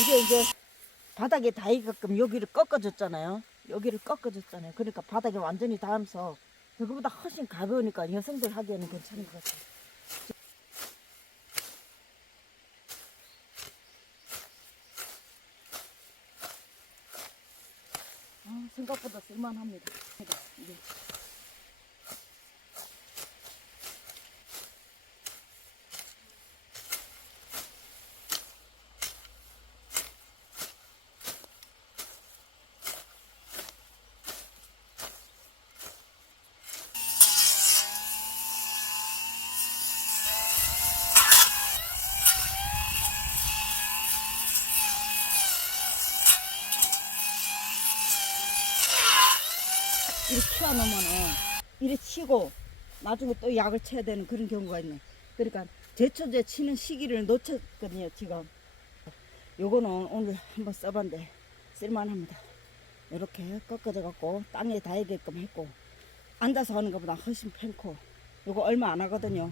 이게 이제 바닥에 닿이게끔 여기를 꺾어줬잖아요. 여기를 꺾어줬잖아요. 그러니까 바닥에 완전히 닿으면서 그거보다 훨씬 가벼우니까 여성들 하기에는 괜찮은 것 같아요. 아, 생각보다 쓸만합니다. 이게. 이렇게 키워놓으면은 이래 치고 나중에 또 약을 쳐야 되는 그런 경우가 있네. 그러니까 제초제 치는 시기를 놓쳤거든요, 지금. 요거는 오늘 한번 써봤는데 쓸만합니다. 이렇게 꺾어져 갖고 땅에 닿게끔 했고 앉아서 하는 것보다 훨씬 편고 요거 얼마 안 하거든요.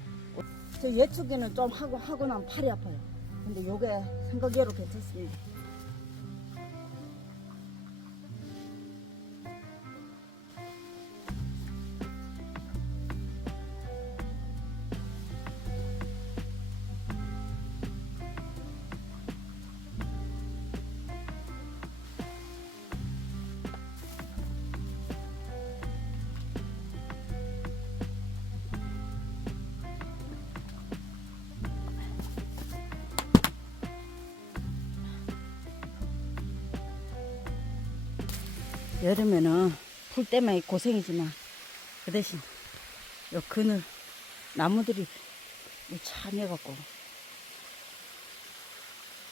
저 예초기는 좀 하고 하고 나면 팔이 아파요. 근데 요게 생각외로 괜찮습니다. 여름에는 풀 때문에 고생이지만 그 대신 요 그늘 나무들이 참해갖고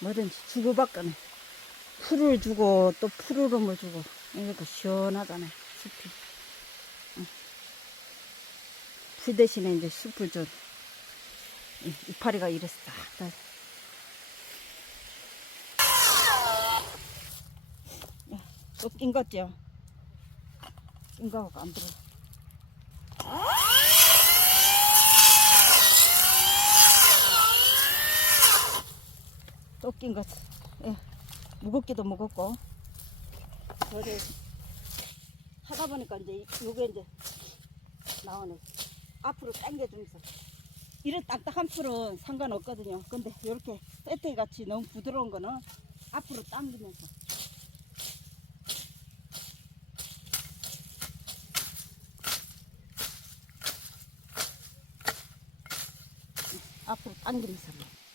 뭐든지 주고받거네 풀을 주고 또 푸르름을 주고 이렇게 시원하잖아요 숲이 응. 풀 대신에 이제 숲을 준 이- 이파리가 이래서 딱 다. 거죠? 낀 거가 안 들어. 또낀 것. 예. 무겁기도 무겁고. 저를 하다 보니까 이제 요게 이제 나오네. 앞으로 당겨주면서. 이런 딱딱한 풀은 상관없거든요. 근데 이렇게 세트 같이 너무 부드러운 거는 앞으로 당기면서. 앞으로 당기면서.